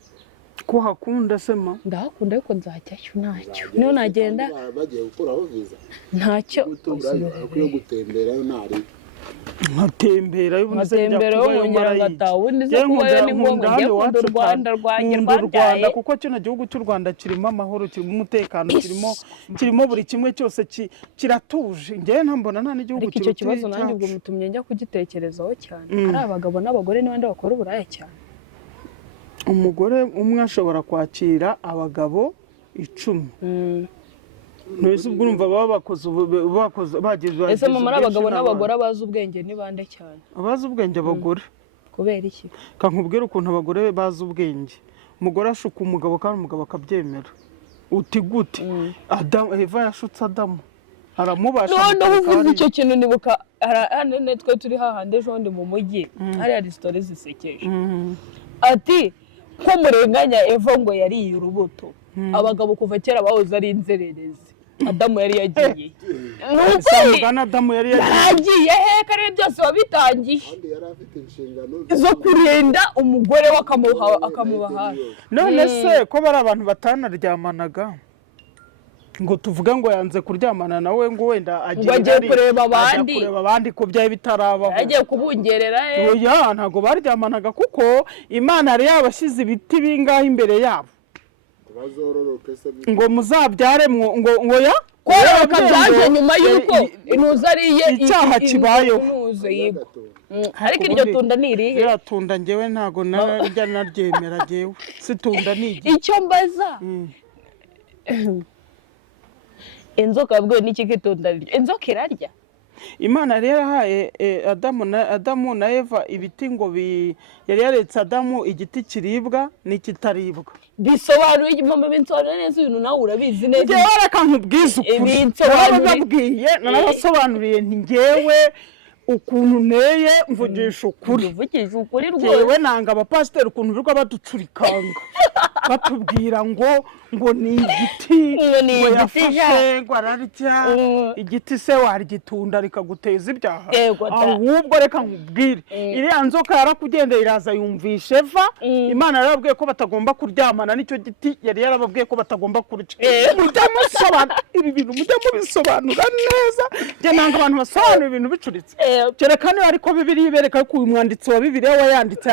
Ko hakunda sema? Ndahakunda ariko nzajyayo ntacyo. Niyo nagenda bagiye gukuraho visa. Ntacyo. Yo gutemberayo ntari. Nkatembera wongera ngataha ubundi zo kubayo ni ngombwa njye kunda u Rwanda rwanjye rwabyaye kuko kino gihugu cy'u Rwanda kirimo amahoro, kirimo umutekano, kirimo buri kimwe cyose kiratuje. Njye ntambona nta n'igihugu kirimo. Icyo kibazo nanjye ubwo mutumye njya kugitekerezaho cyane. Ari abagabo n'abagore n'abandi bakora uburaya cyane. Umugore umwe ashobora kwakira abagabo 10. Nese ubwo urumva bakoze bagize ese mu mara abagabo n'abagore abazi ubwenge ni bande cyane? Abazi ubwenge abagore. Kubera iki? Kankubwira ukuntu abagore bazi ubwenge. Umugore ashuka umugabo kandi umugabo akabyemera. Uti gute? Eva yashutse Adamu. Aramubasha. No uvuze icyo kintu nibuka hano twe turi hahande ejo ndi mu mujyi. Hari ari stories zisekeje. Ati ko murenganya Eva ngo yariye urubuto. Abagabo kuva kera bahoze ari inzererezi. Adamu yari yagiye. Samugana Adamu yari yagiye kare byose wabitangiye. Yari afite inshingano zo kurinda umugore akamuba hafi. None se ko bari abantu batanaryamanaga ngo tuvuga ngo yanze kuryamana nawe ngo wenda agiye kureba abandi ko byaye bitarabaho. Agiye kubungerera oya ntago baryamanaga kuko Imana yari yabashyize ibiti bingahe imbere yabo. Ngo muzabyare ngo ya kororoka byaje nyuma yuko inuza ariye icyaha kibayeho. Ariko iryo tunda ni irihe? Ira tunda ngewe ntago narya naryemera ngewe. Situunda ni icyo mbaza. Inzoka bwo n'iki kitunda? Inzoka irarya? Imana rero yahaye Adamu na Eva ibiti ngo yari yaretse Adamu igiti kiribwa n'ikitaribwa. Bisobanuye mu binsobanura neza ibintu nawe urabizi neza. Ngewe reka nkubwize ukuri. Narabasobanuriye nti ngewe ukuntu neye mvugisha ukuri. Mvugisha ukuri rwose. Ngewe nanga abapasiteri ukuntu birwa baducurikanga. Batubwira ngo ni igiti ngo yafashe ngo ararya igiti se warigitunda rikaguteza ibyaha. Ahubwo reka nkubwire iriya nzoka yarakugendera iraza yumvisha Eva. Imana yarababwiye ko batagomba kuryamana n'icyo giti yari yarababwiye ko batagomba kurya. Mujya musobanura ibi bintu mujya mubisobanura neza. Njye nanga abantu basobanura ibintu bicuritse. Kereka niba ariko Bibiliya ibereka ko uyu mwanditsi wa Bibiliya yanditse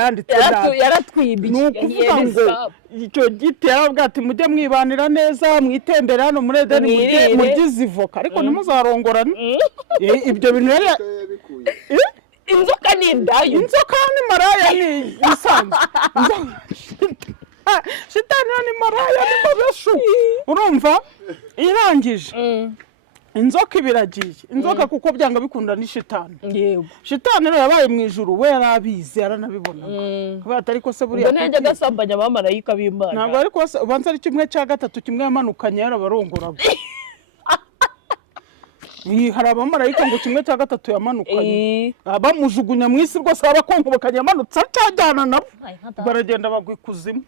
yaratwibiye. Nukuvuga ngo icyo giti yarababwiye ati mujye mwibanira neza mwitembera hano muri Edeni mugize ivoka ariko ntimuzarongorane. Ibyo bintu yari inzoka ni indayo. Inzoka ni maraya ni isanzwe. Shitani ni maraya ni mabeshu. Urumva irangije inzoka ibiragiye. Inzoka kuko byanga bikunda ni shitani. Yego. Shitani rero yabaye mu ijuru we yarabizi yaranabibona. Kubata ariko se buriya ntajya gasambanya abamarayika b'Imana. Ntabwo ariko ubanza ari kimwe cya gatatu kimwe yamanukanye yarabarongoraga. Hari abamarayika ngo kimwe cya gatatu yamanukanye. Bamujugunya mu isi rwose abakonkobokanye yamanutse cyajyana nabo. Baragenda bagwa ikuzimu.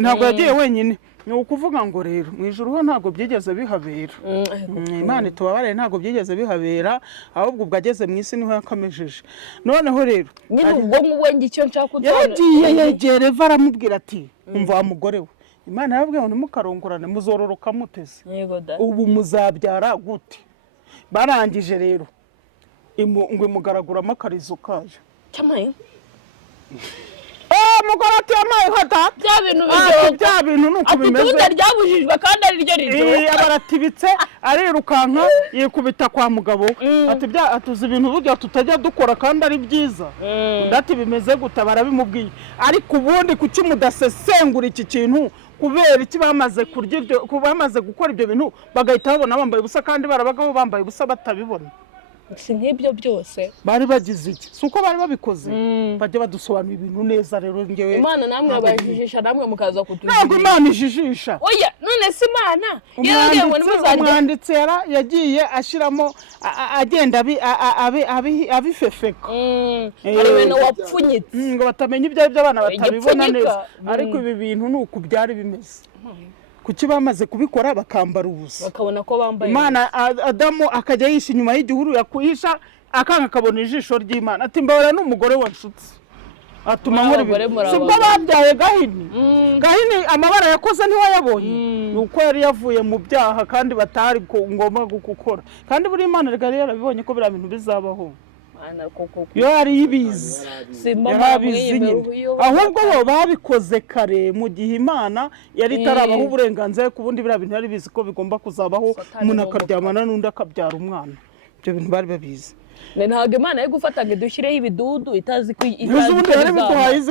Ntabwo yagiye wenyine. Ni ukuvuga ngo rero mu ijuru ho ntabwo byigeze bihabera. Imana itubabare ntabwo byigeze bihabera ahubwo ubwo ageze mu isi niho yakamejeje. Noneho rero nyine ubwo ngubwo icyo nshaka kutona yagiye yegere Eva aramubwira ati umva wa mugore we Imana yababwiye ngo mukarongorane muzororoka muteze. Ubu muzabyara gute? Barangije rero ngo imugaraguramo akarizo kaje. Cyamaye mugore ati amaye hata bya bintu bya bintu nuko bimeze itunda ryabujijwe kandi ari ryo rizo abaratibitse arirukanka yikubita kwa mugabo ati atuzi ibintu burya tutajya dukora kandi ari byiza ndati bimeze gutabara bimubwiye ariko ubundi kuki mudasesengura iki kintu kubera iki bamaze kurya ibyo bamaze gukora ibyo bintu bagahita babona bambaye ubusa kandi barabagaho bambaye ubusa batabibona si nk'ibyo byose bari bagize iki suko bari babikoze bajye badusobanura ibintu neza rero ngewe Imana namwe abajijisha namwe mukaza kutugira ntabwo Imana ijijisha oya none si Imana yaragiye ngo nimuzarye umwanditsi yagiye ashiramo agenda abifefeka hari ibintu wapfunyitse ngo batamenya ibyo abana batabibona neza ariko ibi bintu nuko byari bimeze kuki bamaze kubikora bakambara ubusa bakabona ko bambaye Imana Adamu akajya yisha inyuma y'igihuru yakuhisha akanga akabona ijisho ry'Imana ati mbabara n'umugore wanshutse atuma nkora ibintu sibwo babyaye Gahini amabara yakoze ntiwayabonye nuko yari yavuye mu byaha kandi batari ngomba gukora kandi buri Imana rigari yarabibonye ko bira bintu bizabaho yo ari ibizi ahubwo bo babikoze kare mu gihe Imana yari itarabaho uburenganzira ku bundi bira bintu yari bizi ko bigomba kuzabaho umuntu akaryamana n'undi akabyara umwana ibyo bintu bari babizi ntabwo Imana yo gufata ngo dushyireho ibidudu itazi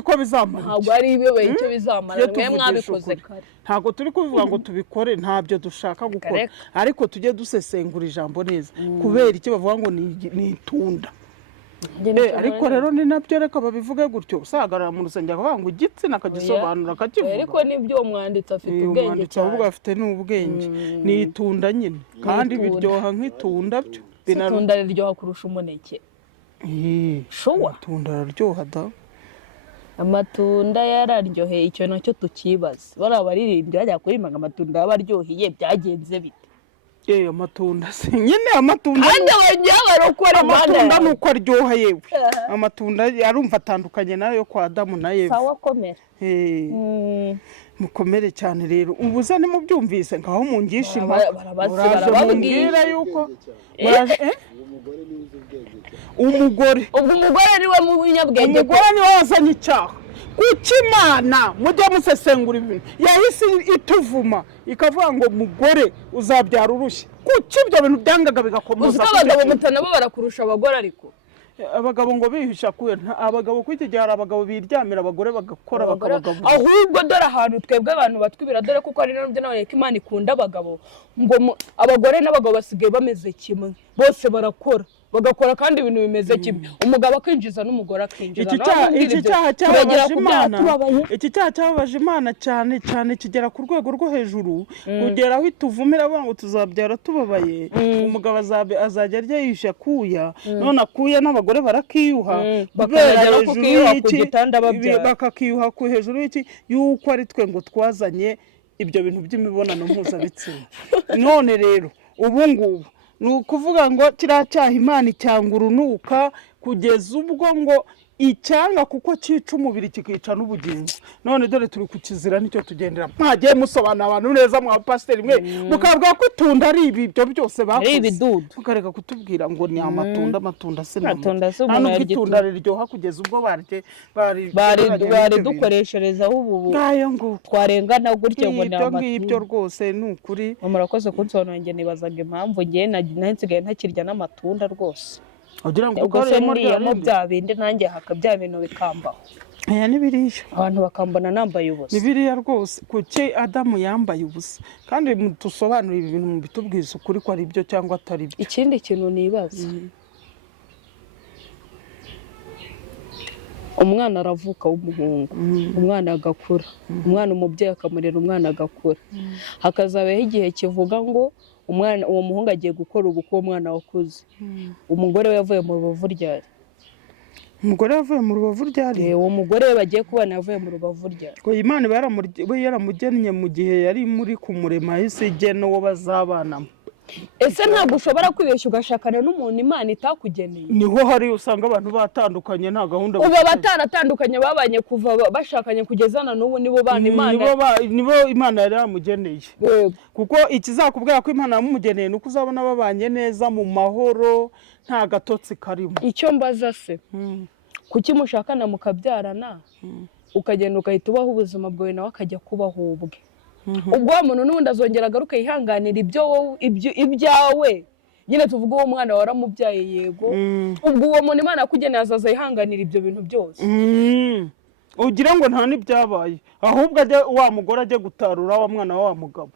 ko bizamara ntabwo ari ibebe icyo bizamara mwe mwabikoze kare ntabwo turi kuvuga ngo tubikore ntabyo dushaka gukora ariko tujye dusesengura ijambo neza kubera icyo bavuga ngo ni itunda ariko rero ni nabyo reka babivuge gutyo usagarara mu rusengero akavuga ngo igitsina akagisobanura akakivuga ariko nibyo umwanditsi afite ubwenge cyane ahubwo afite n'ubwenge ni itunda nyine kandi biryoha nk'itunda byo itunda riryoha kurusha umuneke shuwa itunda raryoha da amatunda yararyoheye icyo nacyo tukibaza bariya baririmbyi bajya kuririmba amatunda yaba aryoheye byagenze bite amatunda se nyine amatunda kandi wongeye barokora amatunda nuko aryoha yewe amatunda arumva atandukanye nayo kwa Adamu na Eva sawa komera mukomere cyane rero ubuze ni mubyumvise ngaho mungisha barababwira yuko umugore niwe munyabwenge umugore niwe wazanye icyaha kuki Imana mujye musesengura ibintu yahise ituvuma ikavuga ngo mugore uzabyara urushye kuki ibyo bintu byangaga bigakomeza abagabo mutanabo barakurusha abagore ariko abagabo ngo bihisha kuye abagabo kwiki gihe hari abagabo biryamira abagore bagakora bakabagabo ahubwo dore ahantu twebwe abantu batwibira dore kuko ari nabyo nawe ko Imana ikunda abagabo ngo abagore n'abagabo basigaye bameze kimwe bose barakora bagakora kandi ibintu bimeze kimwe umugabo akinjiza n'umugore akinjiza iki cyaha cyababaje Imana cyane cyane kigera ku rwego rwo hejuru kugera aho ituvumira avuga ngo tuzabyara tubabaye umugabo azajya arya yisha kuya none akuya n'abagore barakiyuha bakagera ku kiyuha ku gitanda babyara bakakiyuha ku hejuru y'iki yuko ari twe ngo twazanye ibyo bintu by'imibonano mpuzabitsina none rero ubu ngubu ni ukuvuga ngo kiriya cyaha Imana icyanga urunuka kugeza ubwo ngo icyanga kuko cyica umubiri kikica n'ubugingo none dore turi kukizira nicyo tugendera mwagiye musobanura abantu neza mwa pasiteri mwe mukavuga ko itunda ari ibyo byose bakoze tukareka kutubwira ngo ni amatunda se ntabwo itunda riryoha kugeza ubwo bari dukoresherezaho ubu twarengana gutyo ngo ni amatunda ibyo rwose ni ukuri murakoze kunsobanurira nibazaga impamvu ngiye nsigaye ntakirya n'amatunda rwose ugira ngo ugaremo bya bindi nanjye haka bya bintu bikambaho aya ni biriya abantu bakambona nambaye ubusa ni biriya rwose kuki Adamu yambaye ubusa kandi dusobanura ibi bintu mu bitubwiza ukuri ko ari byo cyangwa atari byo ikindi kintu nibaza umwana aravuka w'umuhungu umwana agakura umwana umubyeyi akamurera umwana agakura hakazabaho igihe kivuga ngo umwana uwo muhungu agiye gukora ubukwe uwo mwana wakuze umugore we yavuye mu rubavu ryari umugore yavuye mu rubavu ryari uwo mugore we bagiye kubana yavuye mu rubavu ryari Imana yaramugennye mu gihe yari muri kumurema yahise igena uwo bazabanamo ese ntabwo ushobora kwibeshya ugashakana n'umuntu Imana itakugeneye niho hari usanga abantu batandukanye nta gahunda ubu bataratandukanye babanye kuva bashakanye kugeza na n'ubu nibo bana nibo Imana yari yamugeneye kuko ikizakubwira ko Imana yamugeneye nuko uzabona babanye neza mu mahoro nta gatotsi karimo icyo mbaza se kuki mushakana mukabyarana ukagenda ukahita ubaho ubuzima bwawe nawe akajya kubaho ubwe. Ubwo wa muntu n'ubundi azongera agaruka yihanganira ibyawe nyine tuvuga uwo mwana waramubyaye yego ubwo uwo muntu Imana yakugeneye azaza yihanganira ibyo bintu byose. Ugira ngo nta n'ibyabaye ahubwo wa mugore ajye gutarura wa mwana wa mugabo.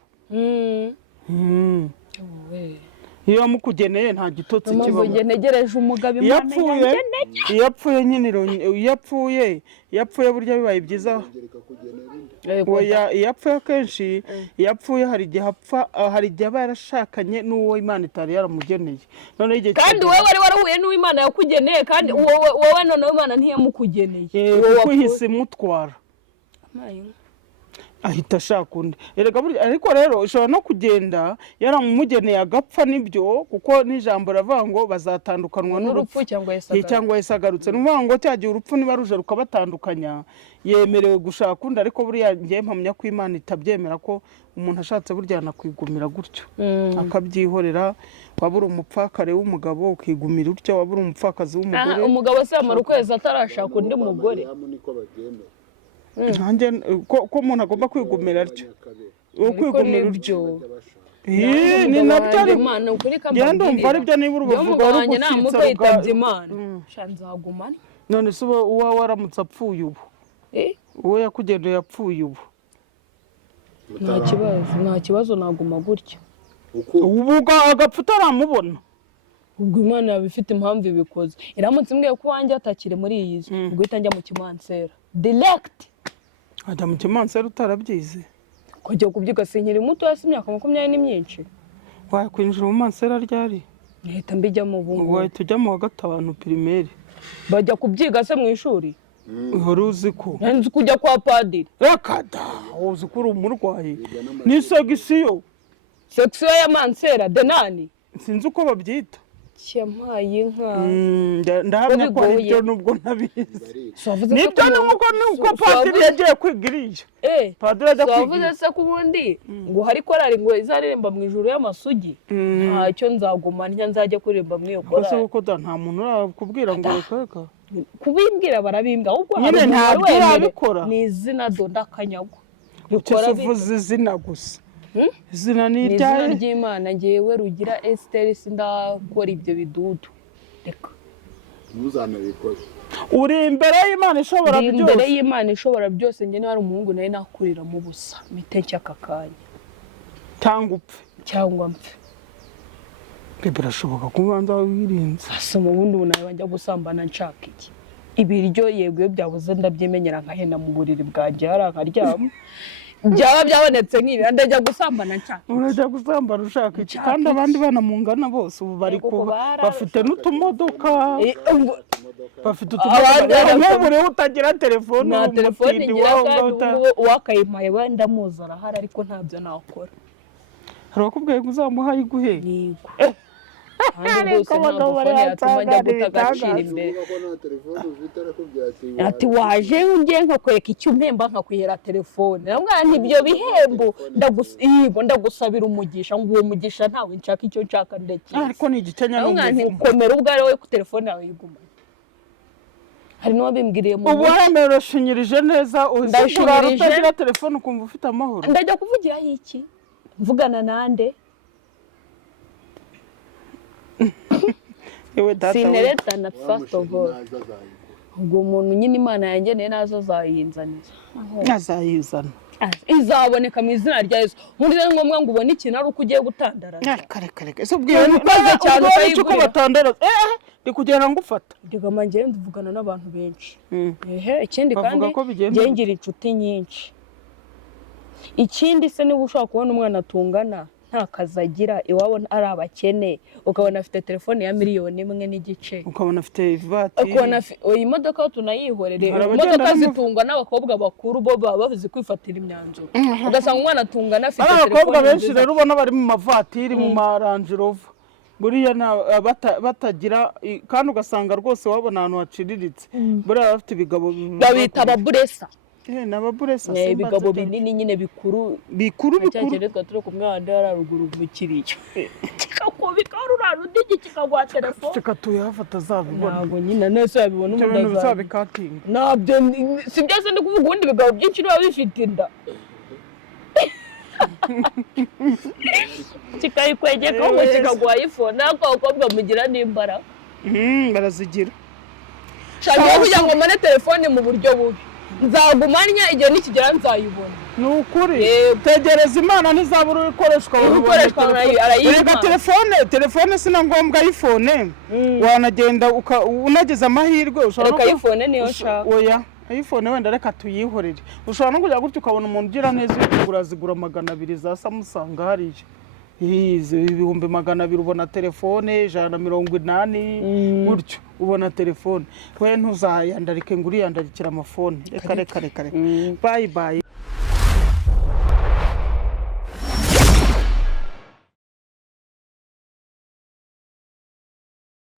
Iyo amukugeneye nta gitotsi kibaho. Mpamvu ntegereje umugabo Imana yangeneye. Yapfuye burya bibaye byiza. Yapfuye kenshi yapfuye hari igihe aba yarashakanye n'uwo Imana itari yaramugeneye. None igihe kandi wowe wari warahuye n'uwo Imana yakugeneye kandi wowe none Imana ntiyamukugeneye. Wowe uhise mutwara. Ahita ashaka undi. Ariko rero ushobora no kugenda yaramumugeneye agapfa nibyo kuko n'ijambo ravuga ngo bazatandukanwa n'urupfu cyangwa yasagarutse. N'uvuga ngo cyagiye urupfu niba ruje rukabatandukanya yemerewe gushaka undi ariko buriya ngiye mpamya ko Imana itabyemera ko umuntu ashatse burya nakwigumira gutyo akabyihorera. Wabura umupfakare w'umugabo ukigumira utyo, wabura umupfakazi w'umugore. Umugabo se amara ukwezi atarashaka undi mugore. Nanjye ko umuntu agomba kwigumira atyo. Kwigumira utyo. Ni nabyo ari Imana ukuri genda umva ari byo niba urubavuga ari gufitsa yitabye Imana. Shanzagumane. None se uwa waramutse apfuye ubu. Uwo yakugendeye yapfuye ubu. Nta kibazo naguma gutyo. Ubu agapfa utaramubona. Ubwo Imana yabifite impamvu ibikoze. Iramutse imbwiye ko wanjye atakire muri iyi nzu ubwo ihita njya mu kimansera direct. Ajya mu kimansera utarabyize. Kujya kubyiga sinkiri muto hasi imyaka 20 ni myinshi. Wakwinjira mu mansera ryari? Nahita mbijyamo ubu. Wahita ujya mu wa 5 primaire. Bajya kubyiga se mu ishuri. Uhora uzi ko nzi kujya kwa padiri. Rakada uzi ko uri umurwayi. Ni segisiyo ya mansera denani. Sinzi uko babyita. Cyampaye inka. Ndahamya ko ari byo nubwo ntabizi. Nibyo nuko padiri yagiye kwigirije. Padiri ajya kwigirije. Wavuze se ko ubundi ngo hari korari ngo izaremba mu ijuru y'amasugi. Ntacyo nzagumana nzajya kuririmba mu iyo korari. Kose uko nta muntu urakubwira ngo rekaka. Kubimbwira barabimbwa ahubwo nyine ntabwo yabikora. Ni izina Dondakanyagwa. Ukora uvuze izina gusa. Izina ni iryaye ry'Imana ngewe Rugira Esther sindakora ibyo bidudu. Reka ntuzanabikore. Uri imbere y'Imana ishobora byose. Imbere y'Imana ishobora byose nge n'ari umuhungu naye nakurira mu busa mitenke akakanya. Cyangwa mpfe. Birashoboka ko ubanza wirinze. Asa mu bundi unaye bajya gusambana nshaka iki. Ibiryo yego iyo byabuze ndabyemenyera nkahena mu buriri bwanjye harankaryama. Byaba byabonetse nk'ibi ndajya gusambana nshaka. Urajya gusambana ushaka iki kandi abandi bana mungana bose ubu bari kuba bafite n'utumodoka. Bafite utumodoka nk'ubu rero utagira telefone. Na telefone ngira kandi uwakayimpaye wenda muza arahari ariko ntabyo nakora. Hari wakubwiye ngo uzamuha iguhe. Yego. Ariko abagabo bari hatsanga gutagacira imbere. Ati waje ungiye nkakwereka icyo umpemba nkakwihera telefone. Namwana ntibyo bihembo ndagusabira umugisha ngo uwo mugisha ntawe nshaka icyo nshaka ndeke. Ariko ni igicenya n'umuvumo. Komera ubwo ari wowe ku telefone yawe yiguma. Hari no bimbwiriye mu. Ubu hemero shinyirije neza uzishura utagira telefone ukumva ufite amahoro. Ndajya kuvugira iki? Mvugana nande? Sineretana first of all. Ubwo umuntu nyine Imana yangeneye nazo azayinzaniza. Azayizana. Izaboneka mu izina rya Yesu. Muri rero ngombwa ngo ubone ikintu ari uko ugiye gutandaraza. Kare. Ese ubwiye ukoze cyane uko batandaraza. Ndi kugera ngufata. Ndigama ngiye nduvugana n'abantu benshi. Ikindi kandi ngiye ngira inshuti nyinshi. Ikindi se niba ushaka kubona umwana atungana nta kazagira iwabo ari abakene ukabona afite telefone ya $1.5 ukabona afite ivati ukabona iyi modoka tunayihorere imodoka zitungwa n'abakobwa bakuru bo bavuze kwifatira imyanzuro ugasanga umwana atungana afite telefone abakobwa benshi rero ubona bari mu mavatiri mu Range Rover buriya batagira kandi ugasanga rwose wabona ahantu haciriritse buriya bafite ibigabo babita ababuresa n'ababuresa ibigabo binini nyine bikuru bikuru cyangwa turi ku mwanda yararuguru mu kiriyo kiko bikarura undi iki kikaguha telefone reka tuyafata azabibona ntabwo nyine nese yabibona ibyo bintu bizabikatinga nabyo si byose ndi kuvuga ubundi bigabo byinshi biba bifite inda kikayikwegekaho ngo kikaguha iphone ariko abakobwa mugira n'imbaraga barazigira shaka kugira ngo mbone telefone mu buryo bubi nzagumanya igihe nikigera nzayibona ni ukuri tegereza imana ntizabura ikoreshwa arayibona telefone sina ngombwa iphone wanagenda unageza amahirwe reka iphone niyo nshaka oya iphone wenda reka tuyihorere ushobora no kujya gutyo ukabona umuntu ugira neza urazigura 200 za Samsung hariya ibihumbi 200 ubona telefone 180 gutyo ubona telefone we ntuzayandarike nguri yandarikira amafone reka bye bye